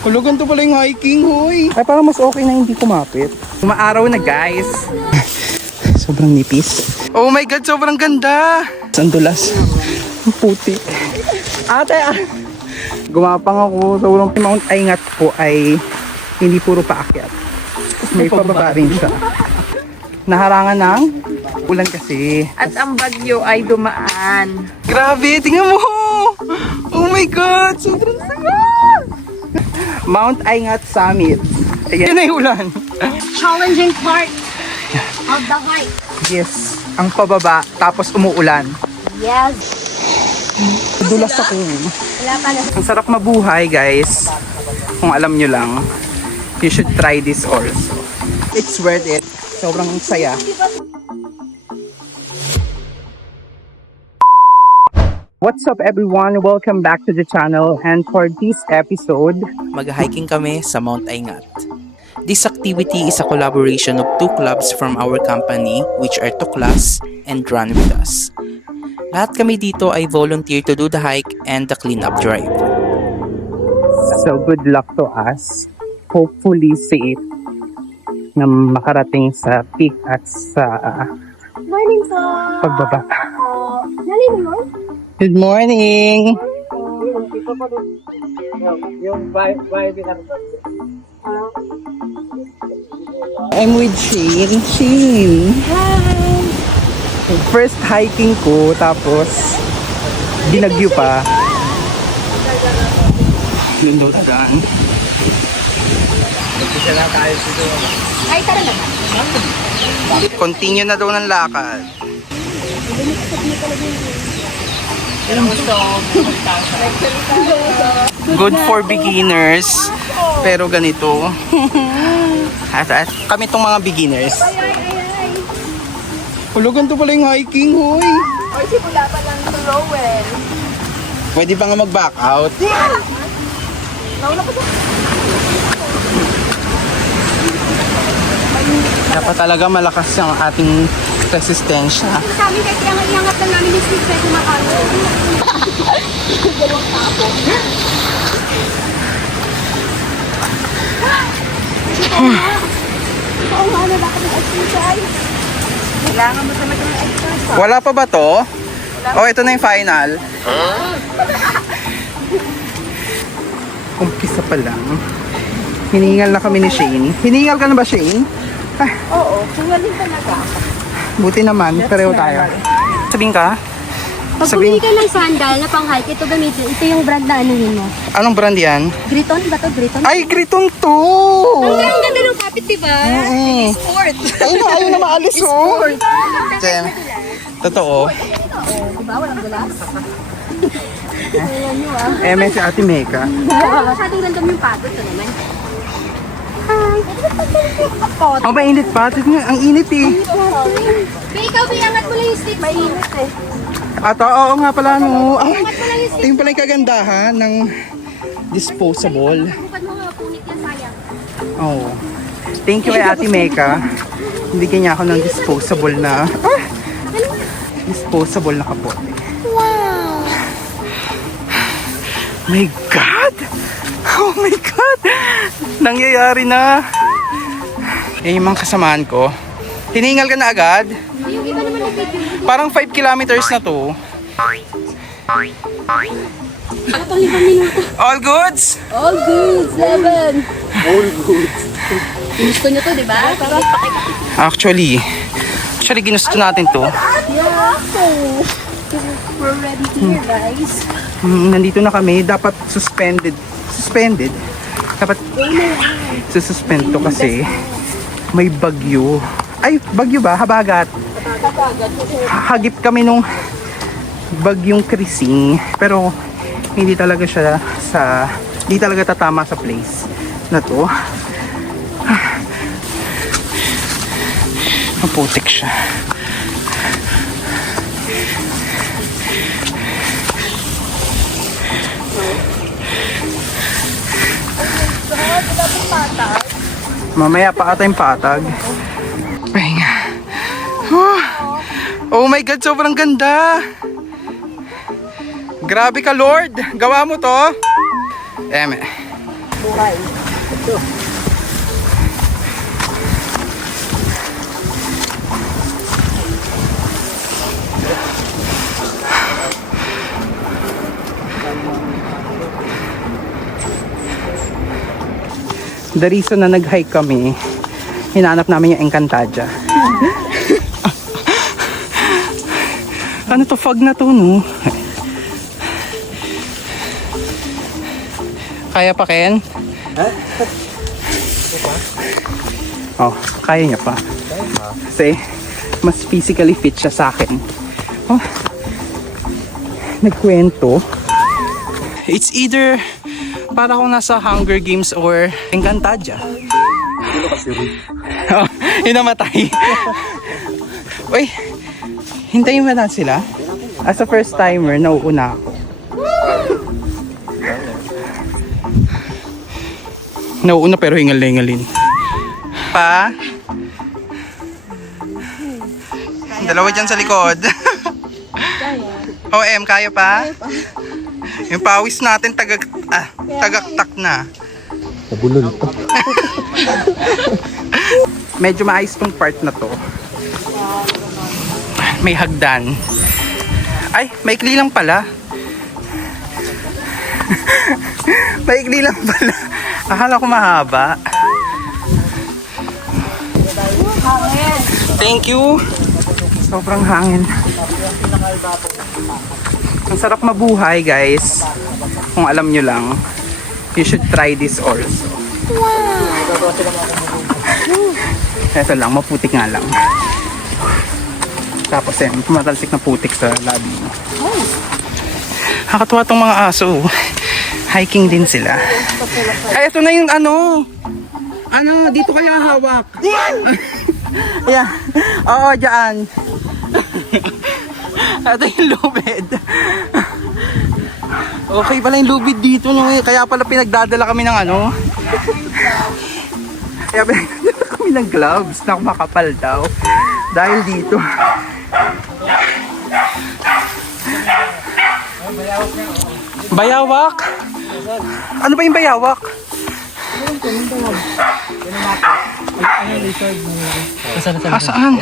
Hulugan to pala yung hiking, hoy. Ay, parang mas okay na hindi kumapit. Umaaraw na, guys. Sobrang nipis. Oh my God, sobrang ganda. Sandulas. Ang puti. Ate, gumapang ako. Sobrang Mount Aingat po ay hindi puro paakyat. May pababa rin siya. Naharangan ng ulan kasi. At ang bagyo ay dumaan. Grabe, tingnan mo! Oh my God! Sobrang saya! Mount Aingat Summit. Ayan na yung ulan. Challenging part of the hike. Yes, ang pababa, tapos umuulan. Yes. Dulas ako. Wala pa na. Ang sarap mabuhay, guys. Kung alam nyo lang, you should try this also. It's worth it. Sobrang saya. What's up everyone? Welcome back to the channel, and for this episode, mag-hiking kami sa Mount Aingat. This activity is a collaboration of two clubs from our company, which are Tuklas and Run With Us. Lahat kami dito ay volunteer to do the hike and the cleanup drive. so good luck to us. Hopefully safe na makarating sa peak at sa Morning po. pagbaba. Nalin mo? Good morning! I'm with Shane. Shane! Hi. First hiking ko, tapos binagyo pa. Yun daw dadaan. Ay, tara na ba? Continue na daw ng lakad. Good for beginners. Pero ganito. At kami tong mga beginners. Hulugan to pala yung hiking, hoy. Or simula pa lang sa Rowell. Pwede pa nga mag-back out. Dapat talaga malakas ang ating resistensya. Sa amin kahit iangat lang namin yung stick pwede makano. Oo nga, ano bakit mag-exercise? Kailangan mo talaga ng exercise. Wala pa ba to? Oh, ito na yung final. Umpisa pa lang. Hiningal na kami ni Shane. Hiningal ka na ba, Shane? Ay, Oo, singaling talaga. buti naman. Pareho tayo. Sabihin ka? Pag pumili ka ng sandal na pang-hike, ito gamitin. Ito yung brand na anuhin mo. Anong brand yan? Griton ba to? Griton? Ay, Griton to! Ang ganda ng kapit, diba? Sport. Ayun na maalis, oh. Jem, totoo. Diba? Walang gulas? May si Ate Meka. Masyadong random yung pagod. Ito naman. Oh, mainit pa. Tignan, ang init eh. Be, ikaw, biyangat mo lang yung stick. Mainit eh. Ato, oo nga pala, no. Ay, ito yung pala yung kagandahan ng disposable. Bukad mo nga, punit yan, sayang. Oh. Thank you kay Ate Meka. Bigyan niya ako ng disposable na kapote. Wow! My God! Oh my God! Nangyayari na. Yung mga kasamaan ko. Hiningal ka na agad? Yung iba naman nag-video. Parang 5 kilometers na to. Pang 5 minuto. All goods? All good, 7. All good. Gusto nyo to, diba? Actually, ginusto natin to. Yeah, so we're ready here, guys. Nandito na kami. Dapat suspended. Dapat suspend to kasi may bagyo. Ay, bagyo ba? Habagat. Hagip kami nung bagyong Krising. Pero hindi talaga tatama sa place na to. Maputik siya. Mamaya pa ata yung patag. Pahinga. Oh my God, sobrang ganda. Grabe ka, Lord. Gawa mo to. buhay. The reason na nag-hike kami, hinanap namin yung Encantadia. Ano to, fog na to, no? Kaya pa, Ken? Oh, kaya niya pa. Kasi, mas physically fit siya sa akin. Oh, nagkwento. It's either para akong nasa Hunger Games or Encantadia. Oh, yun namatay. Uy, hintayin mo na sila. As a first timer, nauuna ako. Nauuna pero hingal-hingalin. Pa? Dalawa dyan sa likod. OM, kaya pa? Yung pawis natin tagaktak na. Nabulol pa. Medyo maayos tong part na to. May hagdan. Ay, maikli lang pala. Maikli lang pala. Akala ko mahaba. Thank you. Sobrang hangin. Ang sarap mabuhay, guys. Kung alam nyo lang, you should try this also. Ito lang, maputik nga lang. Tapos tumatalsik na putik sa labi mo. Nakakatuwa tong mga aso. Hiking din sila. Ay, ito na yung ano, dito kaya hawak. Yeah. Oo, dyan. Ito yung lubid. Okay pala yung lubid dito, no? Kaya pala pinagdadala kami ng ano. Kaya pinagdadala kami ng gloves na makapal daw. Dahil dito. Bayawak? Ano ba yung bayawak? Saan?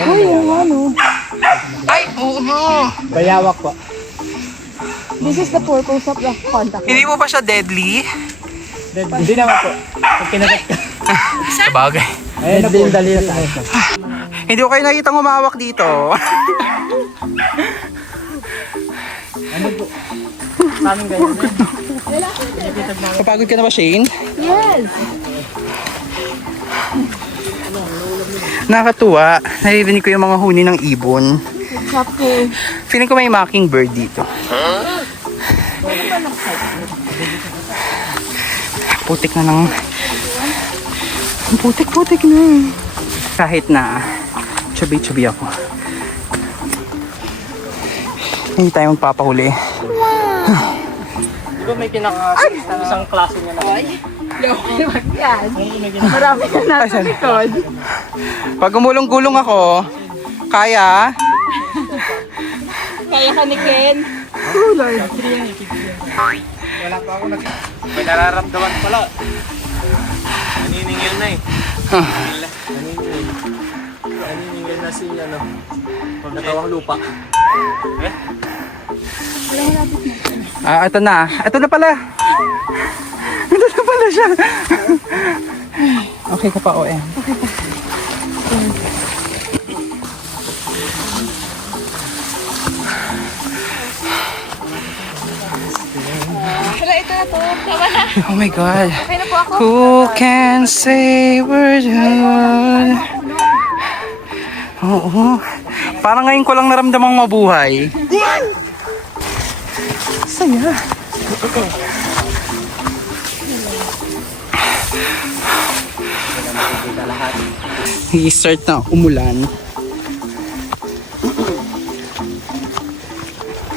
Ay, oo mo. Bayawak po. This is the purpose of the contact. Hindi mo ba siya deadly? Hindi naman po. Pag kinagat ka. Sabagay. Ayun na po. Dali na tayo. Hindi ko kayo nakita humawak dito. Ano po? Kaming ganyan na. Kapagod ka na ba, Shane? Yes! Nakakatuwa. Naririnig ko yung mga huni ng ibon. Chapo. Feeling ko may mockingbird dito. Putik na ng... Putik na. Kahit na chubby ako. Hindi tayo magpapahuli. Di ba may kinakasita ng isang klase niya na? Yan. Marami ka na sa likod. Pag gumulong-gulong ako, kaya... Kaya ka ni Ken. Wala pa ako may nararamdaman pala. Naniningil na eh. Naniningil na si ano. Pagkatawang lupa. Eh? Ito na. Ito na pala. Ito na pala siya. Okay ka pa, OM. Wala, ito na to. Tama na. Oh my God. Okay na po ako. Who can say we're done? Oo. Parang ngayon ko lang naramdamang mabuhay. Saya. I-start na umulan.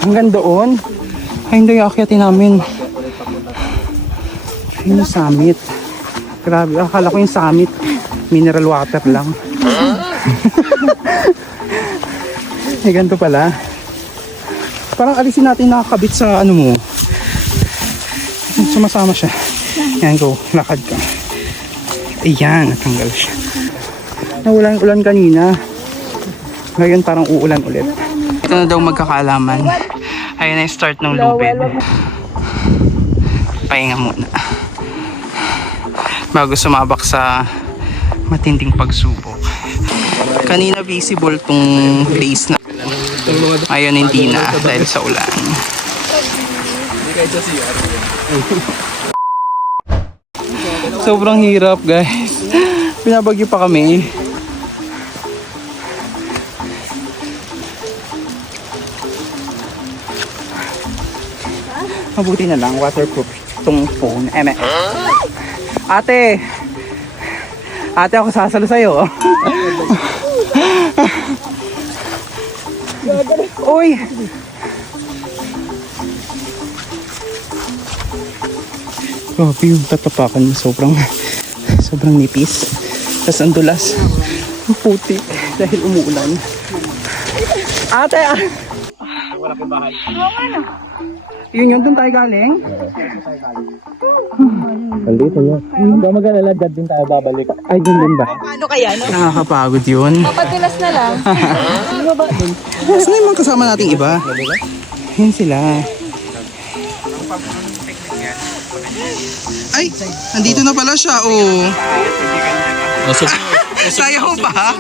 Hanggang doon. Ay, hindi akyatin namin. Ayun yung summit. Grabe, akala ko yung summit mineral water lang. Ay, ganito pala. Parang alisin natin nakakabit sa ano mo. Sumasama siya. Yan, go. Lakad ka. Ayan, natanggal siya. Naulan-ulan kanina. Ngayon parang uulan ulit. Ito na daw magkakaalaman. Ayan na yung start ng lubid. Pahinga muna. Bago sumabak sa matinding pagsubok. Kanina visible tong place na. Ngayon hindi na dahil sa ulan. Sobrang hirap guys. Pinabagyo pa kami. Mabuti na lang waterproof tong phone. Ate! Ate, ako sasalo sa'yo. Uy! Grabe yung tatapakan mo. Sobrang nipis. Tapos ang dulas. Ang puti. Dahil umuulan. Ate! Wala pa bahay. Yun, doon tayo galing? Nandito niya. Hindi mag-alala, dad din tayo babalik. Ay, doon ba? Ano kaya, no? Nakakapagod yun. Papatulas na lang. Saan yung mga kasama nating iba? Yun sila. Ay, nandito na pala siya, oh. Sayaw pa?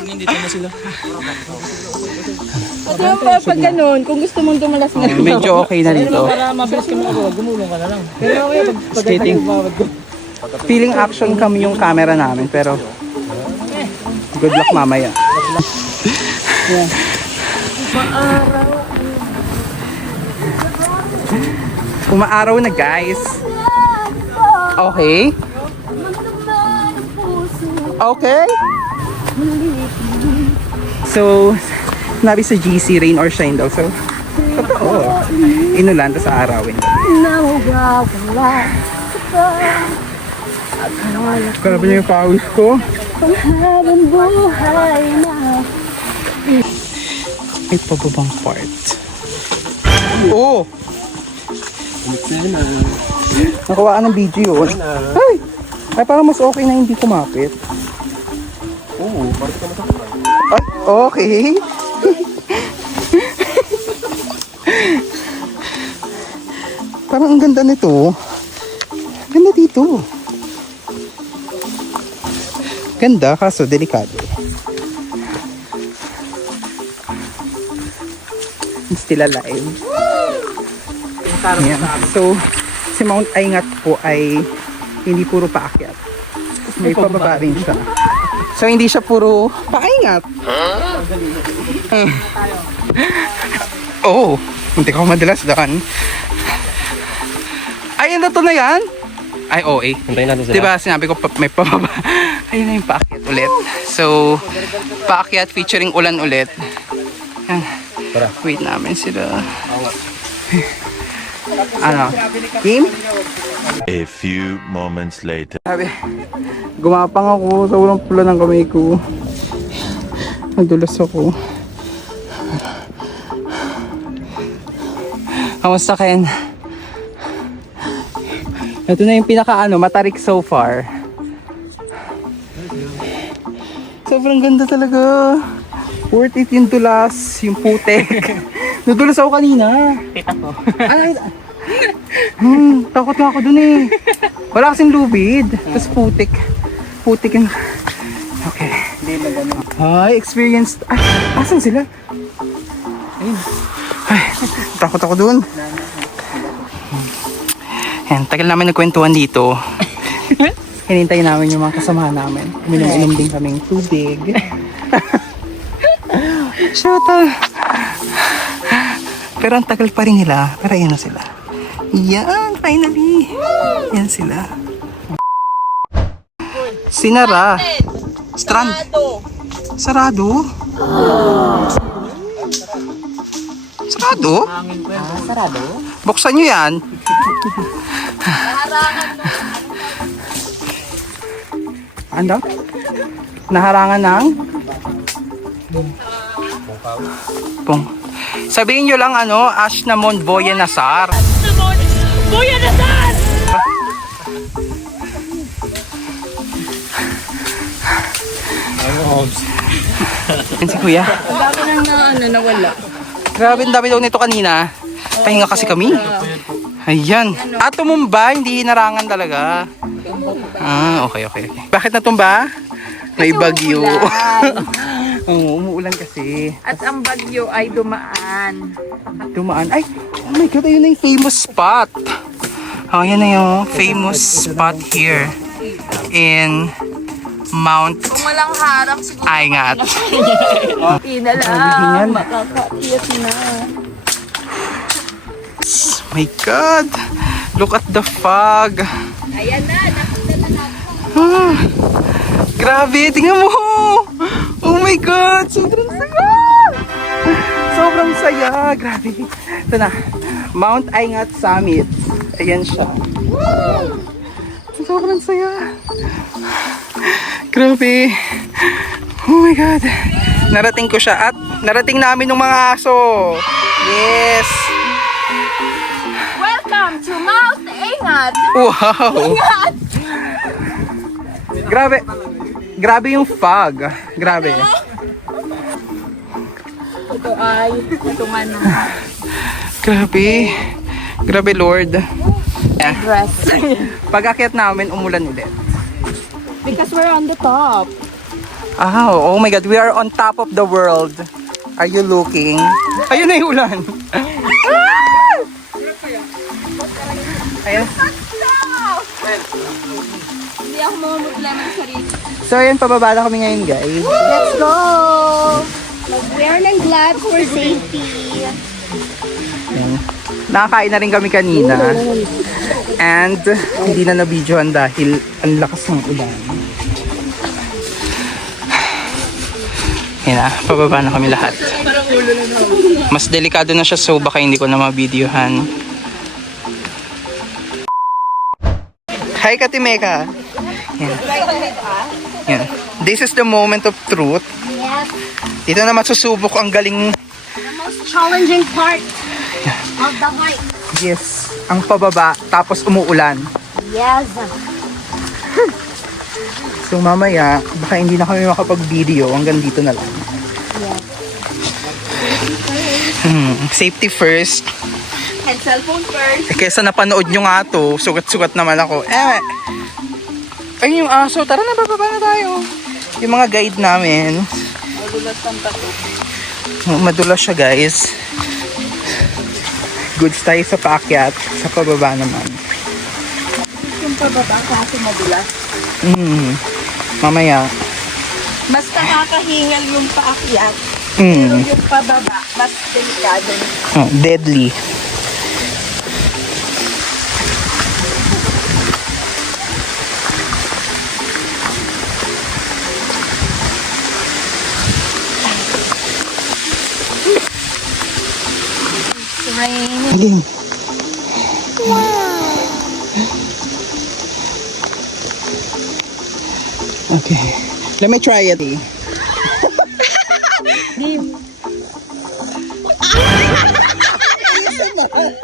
Pati yung pag ganun, kung gusto mong dumalas na lang. Medyo okay na dito. Para mabilis kami ako, gumulong ka na lang. Pero Skating. Feeling action kami yung camera namin, pero good luck mamaya. Umaaraw na guys. Okay? Okay? So, nabi sa GC, rain or shine daw. So, totoo. Inulan to sa arawin. Grabe niya yung pawis ko. May pababang part. Oh! Nakuha ka ng video yun. Ay, parang mas okay na hindi kumapit. Oo, parang ka masakit. Ay, okay. Parang ang ganda nito. Ganda dito. Ganda, kaso delikado. Still alive. Ayan. So, si Mount Aingat po ay hindi puro paakyat. May pababa rin siya. So, hindi siya puro paingat. Oo. Hindi ko madalas daan. Ay, ano to na yan? Ay, oo eh. Hintayin natin sila. Diba sinabi ko may pababa. Ayun na yung paakyat ulit. So, paakyat featuring ulan ulit. Yan. Wait namin sila. Ano? Game? A few moments later. Sabi, gumapang ako. Sobrang pula ng kamay ko. Nadulas ako. Kamusta Ken? Ito na yung matarik so far. Sobrang ganda talaga. Worth it yung dulas, yung putek. Nadulas ako kanina. Kita ko. Ay, takot nga ako dun eh. Wala kasing lubid. Tapos putik. Putik yung... Okay. Ay, experienced. Ay, asan sila? Ay, takot ako dun. Ayan, tagal namin nagkwentuhan dito. Hinintay namin yung mga kasama namin. Uminom din kaming tubig. Shoot Pero ang tagal pa rin nila. Pero ayan na sila. Yan, finally. Yan sila. Sinara. Strand. Sarado. Sarado? Sarado? Buksan nyo yan. Ano? Naharangan ng? Pong. Sabihin nyo lang Ashnamon Boya Nasar. Kuya Nasar! Yan si kuya. Ang dami nang nawala. Grabe, ang dami daw nito kanina. Pahinga kasi kami. Ayan. Tumumba, hindi hinarangan talaga. Okay. Bakit natumba? May bagyo. Oo, umuulan kasi. At ang bagyo ay dumaan. Dumaan. Ay, oh my God, ayun na yung famous spot. Yan na yung famous spot here in Mount Kung walang harang, siguro Aingat. hindi na lang. Hingal. Makakaiyat na. My God, look at the fog. Ayan na, nakita na natin. Grabe, tingnan mo. Oh my God, sobrang saya. Sobrang saya, grabe. Ito na, Mount Aingat Summit. Ayan siya. Sobrang saya. Grabe. Oh my God. Narating ko siya at narating namin ng mga aso. Yes. Welcome to Mount Aingat. Wow. Grabe. Grabe yung fog. Grabe. Ito ay natungan ng Grabe. Grabe, Lord. Yeah. dress. Pag akyat namin, umulan ulit. Because we're on the top. Oh my God, we are on top of the world. Are you looking? Ayun na yung ulan. Ayan. Hindi ako mamumutla ng sarili. So, ayan, pababa na kami ngayon, guys. Let's go! Mag-wear ng gloves for safety. Ayan. Nakakain na rin kami kanina. And, hindi na na-videoan dahil ang lakas ng ulan. Ayan na, pababa na kami lahat. Mas delikado na siya, so baka hindi ko na ma-videohan. Hi, Katimeka! Yan. Yan. This is the moment of truth. Yes. Dito na masusubok ang galing. The most challenging part of the hike. Yes, ang pababa tapos umuulan. Yes. So mamaya, baka hindi na kami makapag-video. Hanggang dito na lang. Yes. Safety first. And cellphone first. Kesa napanood nyo nga to, sugat-sugat naman ako. Ayun yung aso. Tara na, bababa na tayo. Yung mga guide namin. Magulat ang tato. Madulas siya, guys. Goods tayo sa paakyat. Sa pababa naman. Yung pababa kasi madulas. Mamaya. Mas nakakahingal yung paakyat. Pero yung pababa, mas delikado. Deadly. Rain. Galing. Okay. Let me try it.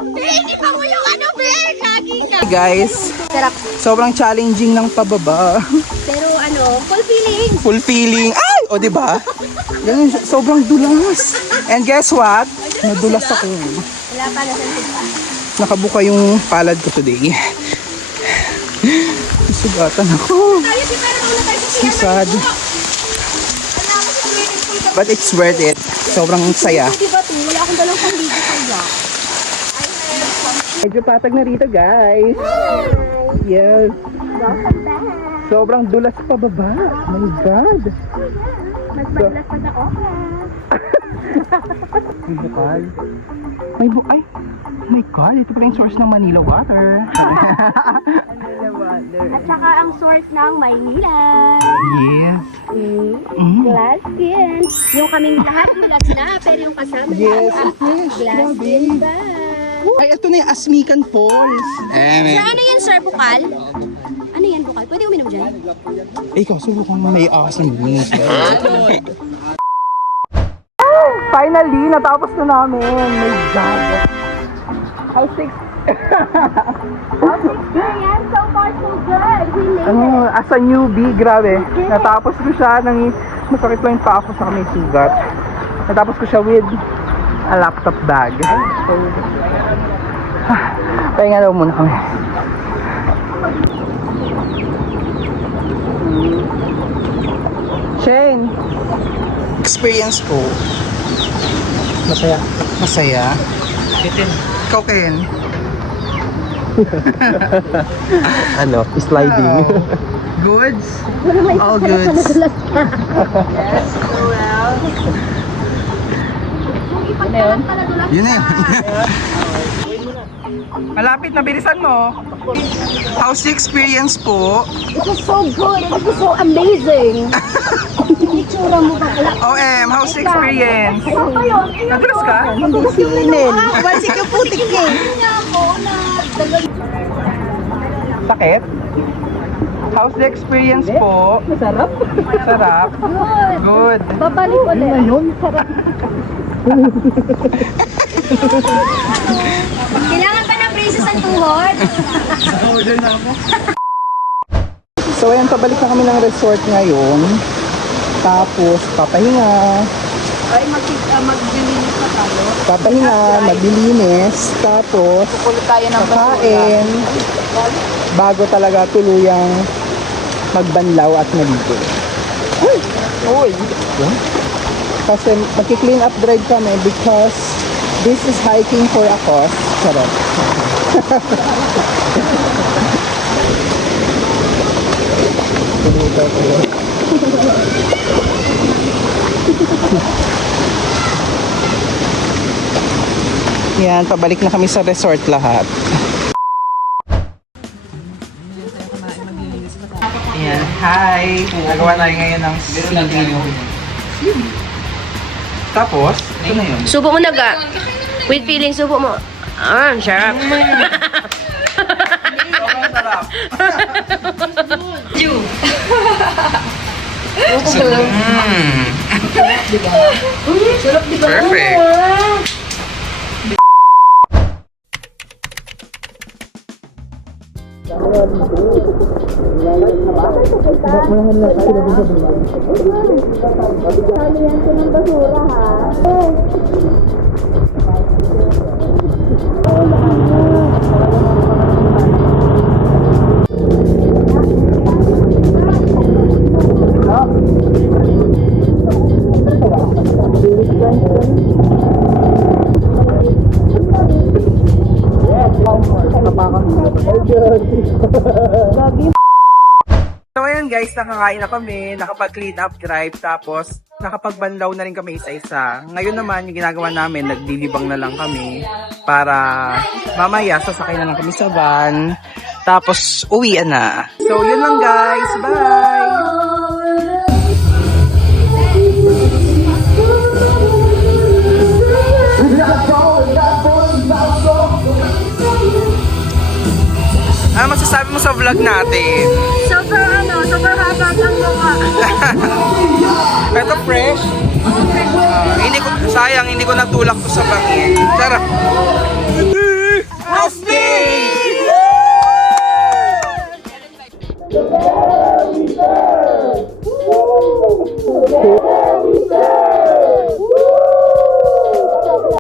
Hindi pa mo yung ano, Bear! Lagi ka! Guys, Sarap. sobrang challenging ng pababa. Pero ano, full feeling. Full feeling. Ay! O, diba? Ganun siya. Sobrang dulas. And guess what? Nadulas ako. Wala pa na pa. Nakabuka yung palad ko today. Sugatan ako. Tayo, di meron una tayo sa So sad. But it's worth it. Sobrang saya. Di ba ito? Wala akong dalang pang-video kaya. Medyo patag na rito, guys. Yes. Sobrang dulas pababa. My God. Mas madalas pa sa okra. May bukal. May bukal. Ay! Oh my God, ito pala yung source ng Manila water. At saka ang source ng Maynila. Yes. Glass skin. Yung kaming lahat mulat na, pero yung kasama Yes. na Yes. glass skin ba? Ay, ito na yung Asmican Falls. Sir, ano yan, sir? Bukal? Ano yan, bukal? Pwede uminom dyan? Ikaw, subukan mo may asim. Finally, natapos na namin. My God. Experience so far so good. We made Ano, as a newbie, grabe. Natapos ko siya, masakit lang yung paa ko sa may sugat. Natapos ko siya with a laptop bag. Pahinga daw muna kami. Shane! Experience ko. Masaya. Masaya. Titin. Ikaw, Ken. Ano? Sliding. Oh. Goods? All goods. Yun na yun. Malapit na, bilisan mo. How's the experience po? It was so good. It was so amazing. Itsura mo ba? OM, how's the experience? Nag-dress ka? Hindi sinin. Wansik yung putik eh. Sakit? How's the experience po? Masarap. Sarap? Good. Babalik ulit. Yun, sarap. Kailangan pa ng braces ang tuhod? So ayan, pabalik na kami ng resort ngayon. Tapos, papahinga. Ay, maglilinis na tayo. Papahinga, maglilinis. Tapos, Pulot tayo ng kakain. Bago talaga tuluyang magbanlaw at maligo. Uy. Kasi magki-clean up drive kami because this is hiking for a cause. Sarap. Yan, pabalik na kami sa resort lahat. Ayan, hi! Nagawa tayo ngayon ng siliw. Tapos, ito na yun. Subo mo na ga. With feeling, subo mo. Ah, sarap. Perfect. So ayan guys, nakakain na kami, nakapag-clean up drive, tapos nakapagbanlaw na rin kami isa-isa. Ngayon naman, yung ginagawa namin, naglilibang na lang kami para mamaya sasakay na lang kami sa van, tapos uwian na. So yun lang guys, bye! Ano masasabi mo sa vlog natin? Super haba ng mukha. Ito fresh. Hindi ko, sayang, hindi ko natulak to sa bangin. Sarap.